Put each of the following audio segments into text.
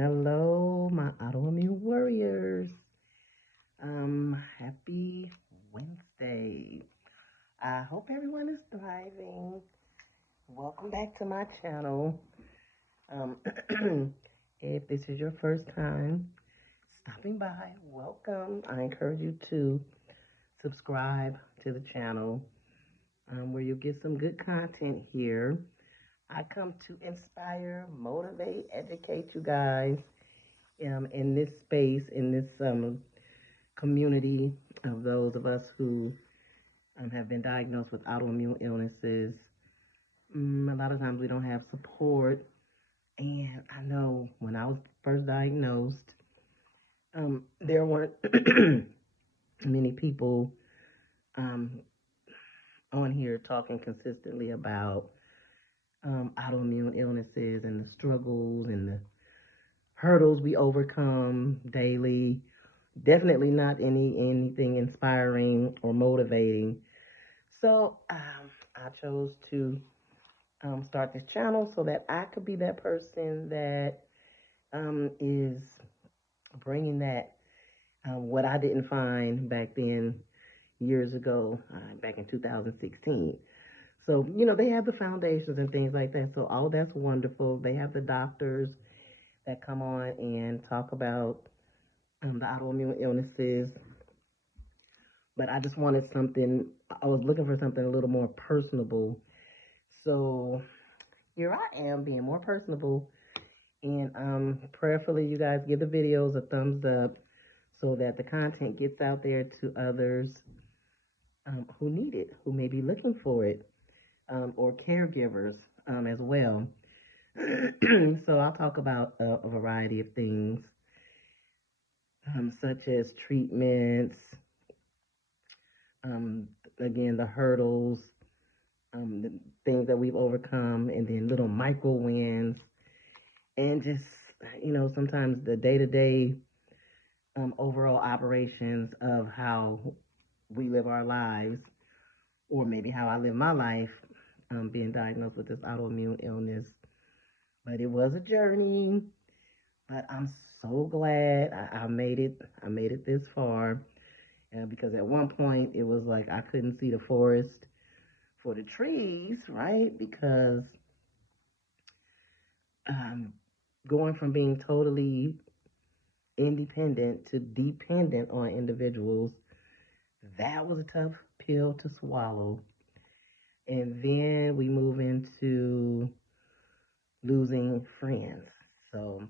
Hello, my autoimmune warriors. Happy Wednesday. I hope everyone is thriving. Welcome back to my channel. Um, if this is your first time stopping by, welcome. I encourage you to subscribe to the channel where you'll get some good content here. I come to inspire, motivate, educate you guys in this space, in this community of those of us who have been diagnosed with autoimmune illnesses. A lot of times we don't have support. And I know when I was first diagnosed, there weren't many people um, on here talking consistently about autoimmune illnesses and the struggles and the hurdles we overcome daily. Definitely not anything inspiring or motivating. So I chose to start this channel so that I could be that person that is bringing that what I didn't find back then years ago, back in 2016. So, they have the foundations and things like that. So, all that's wonderful. They have the doctors that come on and talk about the autoimmune illnesses. But I just wanted something, I was looking for something a little more personable. So, here I am being more personable. And prayerfully, you guys give the videos a thumbs up so that the content gets out there to others who need it, who may be looking for it, or caregivers as well. So I'll talk about a variety of things, such as treatments, um, again, the hurdles, the things that we've overcome, and then little micro wins, and just, sometimes the day to day overall operations of how we live our lives, or maybe how I live my life, being diagnosed with this autoimmune illness. But it was a journey. But I'm so glad I made it. I made it this far, because at one point it was like I couldn't see the forest for the trees, right? Because um, going from being totally independent to dependent on individuals, that was a tough pill to swallow. And then we move into losing friends. So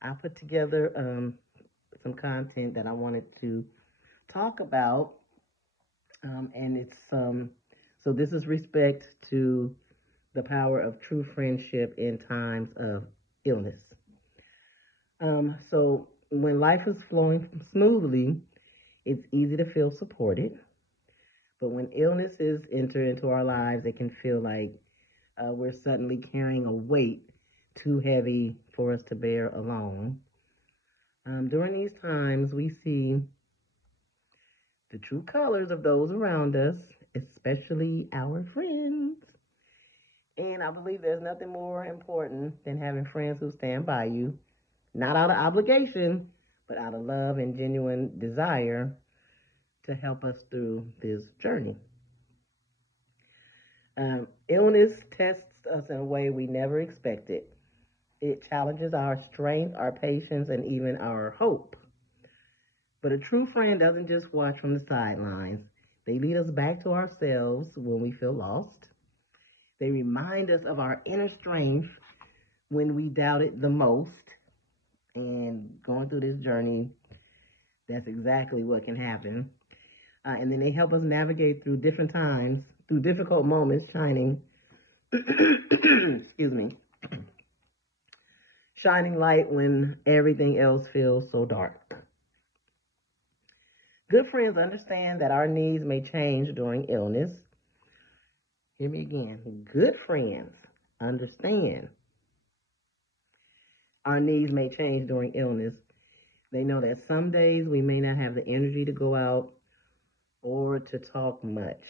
I put together some content that I wanted to talk about, and it's so this is respect to the power of true friendship in times of illness. So when life is flowing smoothly, it's easy to feel supported. But when illnesses enter into our lives, it can feel like we're suddenly carrying a weight too heavy for us to bear alone. During these times, we see the true colors of those around us, especially our friends. And I believe there's nothing more important than having friends who stand by you, not out of obligation, but out of love and genuine desire to help us through this journey. Illness tests us in a way we never expected. It challenges our strength, our patience, and even our hope. But a true friend doesn't just watch from the sidelines. They lead us back to ourselves when we feel lost. They remind us of our inner strength when we doubt it the most. And going through this journey, that's exactly what can happen. And then they help us navigate through different times, through difficult moments, shining, excuse me, shining light when everything else feels so dark. Good friends understand that our needs may change during illness. Hear me again. Good friends understand our needs may change during illness. They know that some days we may not have the energy to go out or to talk much.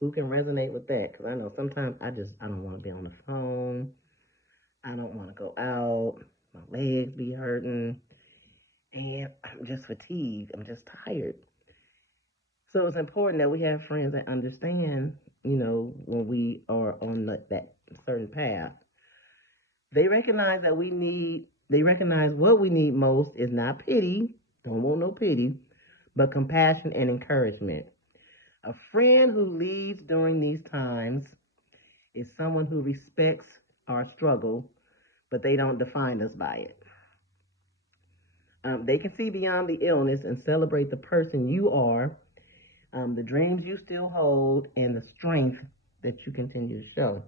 Who can resonate with that? Because I know sometimes I don't want to be on the phone. I don't want to go out. my legs be hurting, and I'm just fatigued. I'm just tired. So it's important that we have friends that understand, when we are on that certain path. They recognize what we need most is not pity, don't want no pity, but compassion and encouragement. A friend who leads during these times is someone who respects our struggle, but they don't define us by it. They can see beyond the illness and celebrate the person you are, the dreams you still hold, and the strength that you continue to show.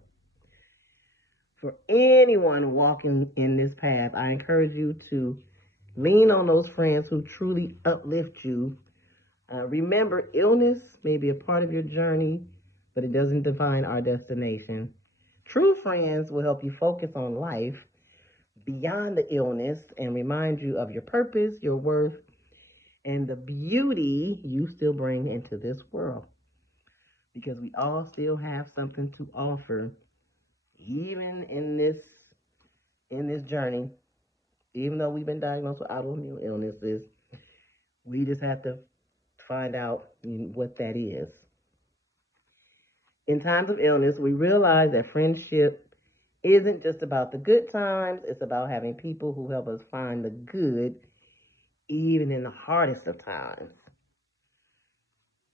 For anyone walking in this path, I encourage you to lean on those friends who truly uplift you. Remember, illness may be a part of your journey, but it doesn't define our destination. True friends will help you focus on life beyond the illness and remind you of your purpose, your worth, and the beauty you still bring into this world. Because we all still have something to offer, even in this journey. Even though we've been diagnosed with autoimmune illnesses, we just have to find out what that is. In times of illness, we realize that friendship isn't just about the good times, it's about having people who help us find the good even in the hardest of times.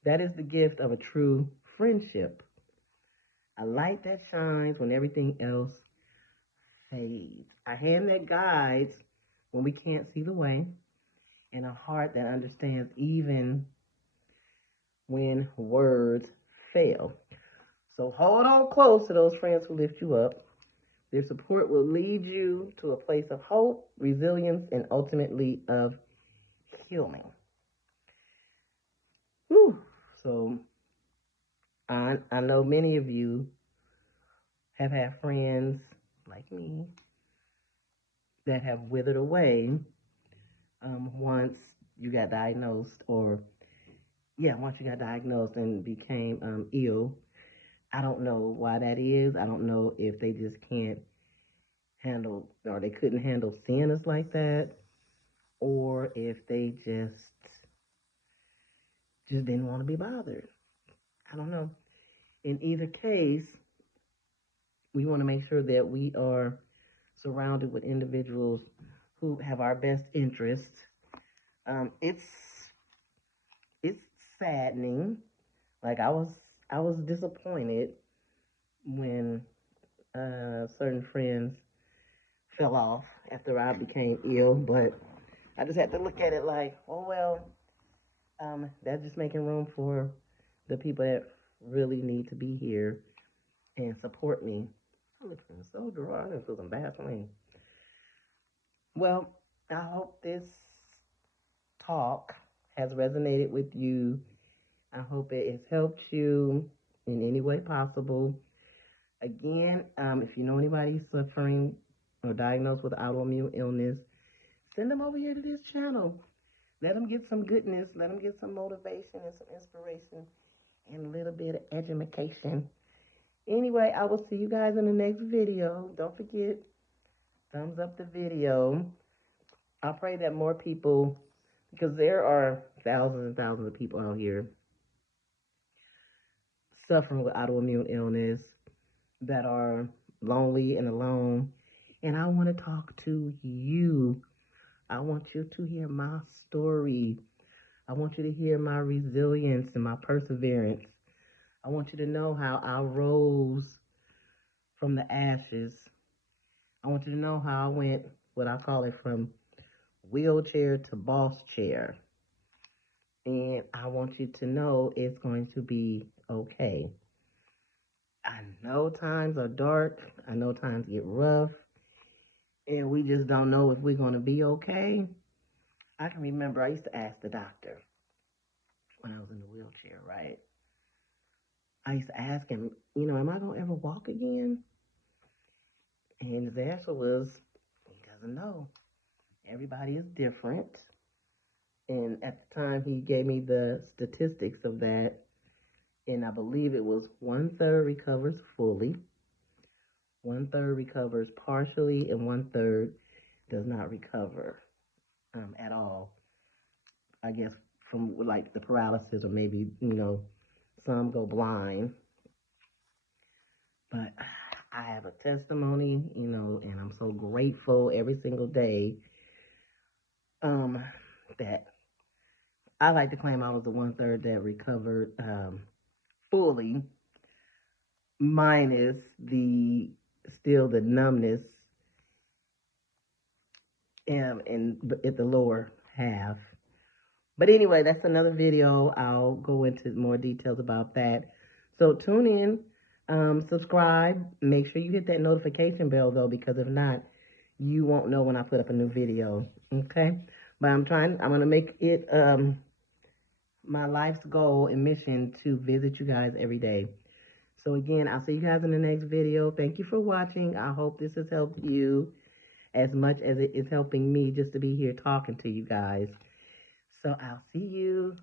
That is the gift of a true friendship. A light that shines when everything else fades. A hand that guides when we can't see the way. And a heart that understands even when words fail. So hold on close to those friends who lift you up. Their support will lead you to a place of hope, resilience, and ultimately of healing. Whew. So I know many of you have had friends like me that have withered away once you got diagnosed, once you got diagnosed and became ill. I don't know why that is. I don't know if they just can't handle, or they couldn't handle seeing us like that, or if they just didn't want to be bothered. I don't know. In either case, we want to make sure that we are surrounded with individuals who have our best interests. It's saddening. Like I was disappointed when certain friends fell off after I became ill, but I just had to look at it like, oh well, that's just making room for the people that really need to be here and support me. I'm looking so dry. I feel some Vaseline. Well, I hope this talk has resonated with you. I hope it has helped you in any way possible. Again, if you know anybody suffering or diagnosed with autoimmune illness, send them over here to this channel. Let them get some goodness. Let them get some motivation and some inspiration and a little bit of education. Anyway, I will see you guys in the next video. Don't forget, thumbs up the video. I pray that more people, because there are thousands and thousands of people out here suffering with autoimmune illness that are lonely and alone. And I want to talk to you. I want you to hear my story. I want you to hear my resilience and my perseverance. I want you to know how I rose from the ashes. I want you to know how I went, what I call it, from wheelchair to boss chair. And I want you to know it's going to be okay. I know times are dark. I know times get rough. And we just don't know if we're going to be okay. I can remember I used to ask the doctor when I was in the wheelchair, right? I used to ask him, am I going to ever walk again? And his answer was, he doesn't know. Everybody is different. And at the time, he gave me the statistics of that. And I believe it was 1/3 recovers fully, 1/3 recovers partially, and 1/3 does not recover at all. I guess from like the paralysis, or maybe some go blind. But I have a testimony, and I'm so grateful every single day um, that I like to claim I was the 1/3 that recovered fully, minus the still the numbness at the lower half. But anyway, that's another video. I'll go into more details about that. So tune in, subscribe. Make sure you hit that notification bell though, because if not, you won't know when I put up a new video. Okay? But I'm gonna make it my life's goal and mission to visit you guys every day. So again, I'll see you guys in the next video. Thank you for watching. I hope this has helped you as much as it is helping me just to be here talking to you guys. So I'll see you